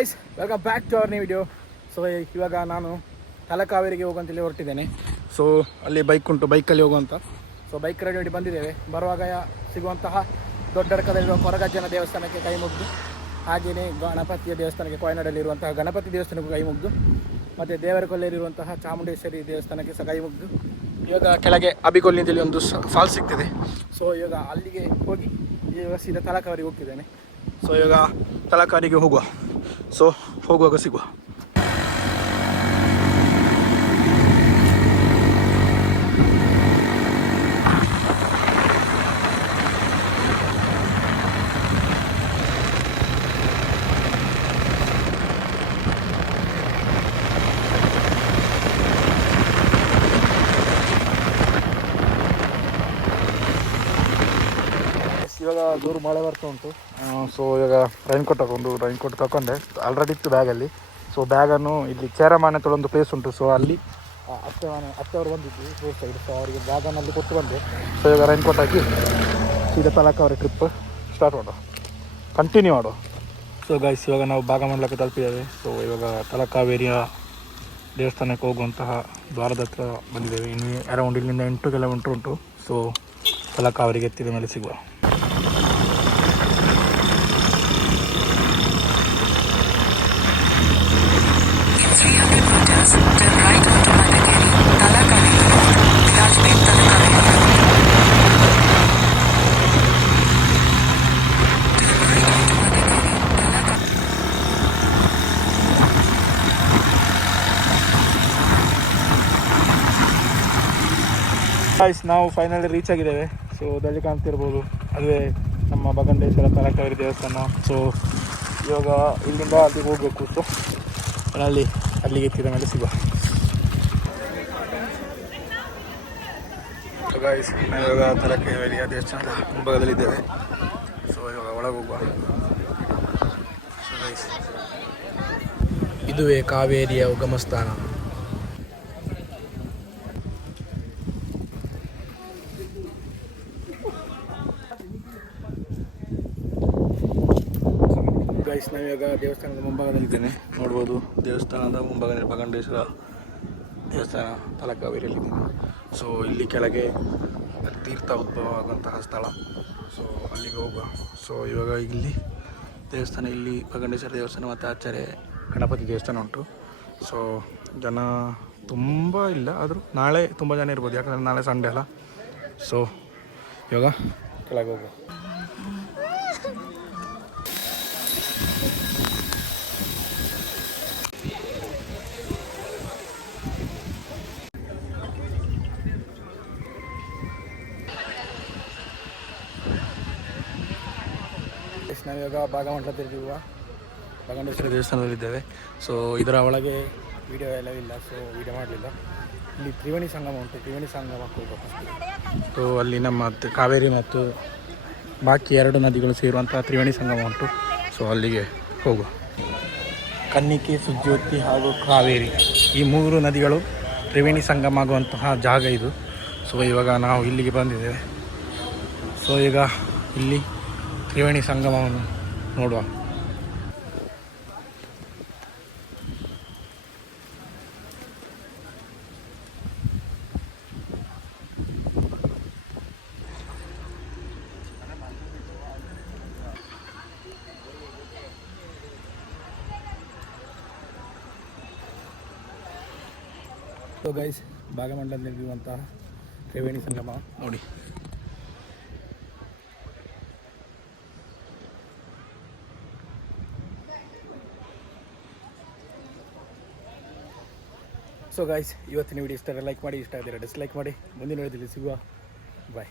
Guys, welcome back to our new video. So ಇವಾಗ ನಾನು ತಲಕಾವೇರಿಗೆ ಹೋಗುವಂತೇಳಿ ಹೊರಟಿದ್ದೇನೆ. ಸೊ ಅಲ್ಲಿ ಬೈಕ್ ಉಂಟು, ಬೈಕಲ್ಲಿ ಹೋಗುವಂಥ. ಸೊ ಬೈಕ್ ರೆಡಿ ಮಾಡಿ ಬಂದಿದ್ದೇವೆ. ಬರುವಾಗ ಸಿಗುವಂತಹ ದೊಡ್ಡಡಕದಲ್ಲಿರುವ ಕೊರಗಜ್ಜನ ದೇವಸ್ಥಾನಕ್ಕೆ ಕೈ ಮುಗಿದು, ಹಾಗೆಯೇ ಗಣಪತಿಯ ದೇವಸ್ಥಾನಕ್ಕೆ ಕೊಯನಾಡಲ್ಲಿರುವಂತಹ ಗಣಪತಿ ದೇವಸ್ಥಾನಕ್ಕೂ ಕೈ ಮುಗಿದು, ಮತ್ತು ದೇವರಕೊಲ್ಲೆಯಲ್ಲಿರುವಂತಹ ಚಾಮುಂಡೇಶ್ವರಿ ದೇವಸ್ಥಾನಕ್ಕೆ ಸಹ ಕೈ ಮುಗಿದು, ಇವಾಗ ಕೆಳಗೆ ಅಬಿಕೊಲ್ಲಿಂದಲ್ಲಿ ಒಂದು ಫಾಲ್ಸ್ ಸಿಗ್ತದೆ. ಸೊ ಇವಾಗ ಅಲ್ಲಿಗೆ ಹೋಗಿ ಇವಾಗ ಸೀದಾ ತಲಕಾವೇರಿಗೆ ಹೋಗ್ತಿದ್ದೇನೆ. ಸೊ ಇವಾಗ ತಲಕಾವೇರಿಗೆ ಹೋಗುವ. ಸೊ ಹೋಗುವಾಗ ಸಿಗುವ. ಇವಾಗ ಜೋರು ಮಳೆ ಬರ್ತಾ ಉಂಟು. ಸೊ ಇವಾಗ ರೈನ್ಕೋಟ್ ತಗೊಂಡೆ, ಆಲ್ರೆಡಿ ಇತ್ತು ಬ್ಯಾಗಲ್ಲಿ. ಸೊ ಬ್ಯಾಗನ್ನು ಇಲ್ಲಿ ಚೇರಮಾನೆ ಒಂದು ಪ್ಲೇಸ್ ಉಂಟು. ಸೊ ಅಲ್ಲಿ ಅತ್ತೆಯವರು ಬಂದಿದ್ದು ರೋಡ್ ಸೈಡ್. ಸೊ ಅವರಿಗೆ ಬ್ಯಾಗನ್ನು ಅಲ್ಲಿ ಕೊಟ್ಟು ಬಂದೆ. ಸೊ ಇವಾಗ ರೈನ್ಕೋಟ್ ಹಾಕಿ ಸೀದಾ ತಲಕಾವೇರಿ ಟ್ರಿಪ್ ಸ್ಟಾರ್ಟ್ ಮಾಡುವ, ಕಂಟಿನ್ಯೂ ಮಾಡುವ. ಸೊ ಗೈಸ್, ಇವಾಗ ನಾವು ಭಾಗಮಂಡಲಕ್ಕೆ ತಲುಪಿದ್ದೇವೆ. ಸೊ ಇವಾಗ ತಲಕಾವೇರಿಯ ದೇವಸ್ಥಾನಕ್ಕೆ ಹೋಗುವಂತಹ ದ್ವಾರದ ಹತ್ರ ಬಂದಿದ್ದೇವೆ. ಇನ್ನು ಅರೌಂಡ್ ಇಲ್ಲಿಂದ 8 ಕಿಲೋಮೀಟ್ರ್ ಉಂಟು. ಸೊ ತಲಕಾವೇರಿಗೆ ಎತ್ತಿದ ಮೇಲೆ ಸಿಗುವ. ನಾವು ಫೈನಲಿ ರೀಚ್ ಆಗಿದ್ದೇವೆ. ಸೊ ಅದಲ್ಲಿ ಕಾಣ್ತಿರ್ಬೋದು, ಅದೇ ನಮ್ಮ ಬಗಂಡೇಶ್ವರ ತಲಕಾವೇರಿ ದೇವಸ್ಥಾನ. ಸೊ ಇವಾಗ ಇಲ್ಲಿಂದ ಅಲ್ಲಿಗೆ ಹೋಗಬೇಕು. ಸೊ ಅಲ್ಲಿಗೆ ಎತ್ತಿದ ಮೇಲೆ ಸಿಗುವ. ಗೈಸ್, ನಾವು ಇವಾಗ ತಲಕಾವೇರಿಯ ದೇವಸ್ಥಾನದ ಮುಂಭಾಗದಲ್ಲಿದ್ದೇವೆ. ಸೊ ಇವಾಗ ಒಳಗೆ ಹೋಗುವ. ಸೊ ಗೈಸ್, ಇದುವೇ ಕಾವೇರಿಯ ಉಗಮ ಸ್ಥಾನ. ಗೈಸ್, ನಾವಿವಾಗ ದೇವಸ್ಥಾನದ ಮುಂಭಾಗದಲ್ಲಿದ್ದೇನೆ. ನೋಡ್ಬೋದು, ದೇವಸ್ಥಾನದ ಮುಂಭಾಗದಲ್ಲಿ ಬಗಂಡೇಶ್ವರ ದೇವಸ್ಥಾನ ತಲಕಾವೇರಿಯಲ್ಲಿದ್ದೇನೆ. ಸೊ ಇಲ್ಲಿ ಕೆಳಗೆ ತೀರ್ಥ ಉದ್ಭವ ಆಗುವಂತಹ ಸ್ಥಳ. ಸೊ ಅಲ್ಲಿಗೆ ಹೋಗುವ. ಸೊ ಇವಾಗ ಇಲ್ಲಿ ದೇವಸ್ಥಾನ, ಇಲ್ಲಿ ಬಗಂಡೇಶ್ವರ ದೇವಸ್ಥಾನ ಮತ್ತು ಆಚಾರ್ಯ ಗಣಪತಿ ದೇವಸ್ಥಾನ ಉಂಟು. ಸೊ ಜನ ತುಂಬ ಇಲ್ಲ, ಆದರೂ ನಾಳೆ ತುಂಬ ಜನ ಇರ್ಬೋದು, ಯಾಕಂದರೆ ನಾಳೆ ಸಂಡೇ ಅಲ್ಲ. ಸೊ ಇವಾಗ ಕೆಳಗೆ ಹೋಗುವ. ನಾವಿವಾಗ ಭಾಗಮಂಡಲದಲ್ಲಿರುವ ಬಗಂಡೇಶ್ವರ ದೇವಸ್ಥಾನದಲ್ಲಿದ್ದೇವೆ. ಸೊ ಇದರ ಒಳಗೆ ವಿಡಿಯೋ ಎಲ್ಲ ಇಲ್ಲ, ಸೊ ವಿಡಿಯೋ ಮಾಡಲಿಲ್ಲ. ಇಲ್ಲಿ ತ್ರಿವೇಣಿ ಸಂಗಮ ಉಂಟು, ತ್ರಿವೇಣಿ ಸಂಗಮಕ್ಕೆ ಹೋಗಬೇಕು. ಸೊ ಅಲ್ಲಿ ನಮ್ಮ ಕಾವೇರಿ ಮತ್ತು ಬಾಕಿ 2 ನದಿಗಳು ಸೇರುವಂಥ ತ್ರಿವೇಣಿ ಸಂಗಮ ಉಂಟು. ಸೊ ಅಲ್ಲಿಗೆ ಹೋಗುವ. ಕನ್ನಿಕೆ, ಸುಜ್ಯೋತಿ ಹಾಗೂ ಕಾವೇರಿ, ಈ 3 ನದಿಗಳು ತ್ರಿವೇಣಿ ಸಂಗಮ ಆಗುವಂತಹ ಜಾಗ ಇದು. ಸೊ ಇವಾಗ ನಾವು ಇಲ್ಲಿಗೆ ಬಂದಿದ್ದೇವೆ. ಸೊ ಈಗ ಇಲ್ಲಿ ತ್ರಿವೇಣಿ ಸಂಗಮವನ್ನು ನೋಡುವ. ಸೊ ಗೈಸ್, ಭಾಗಮಂಡಲದಲ್ಲಿರುವಂತಹ ತ್ರಿವೇಣಿ ಸಂಗಮ ನೋಡಿ. ಸೊ ಗೈಸ್, ಇವತ್ತಿನ ವಿಡಿಯೋ ಇಷ್ಟ ಲೈಕ್ ಮಾಡಿ, ಇಷ್ಟ ಆಗಿದ್ರೆ ಡಿಸ್ಲೈಕ್ ಮಾಡಿ. ಮುಂದಿನ ವಿಡಿಯೋದಲ್ಲಿ ಸಿಗುವ. ಬಾಯ್.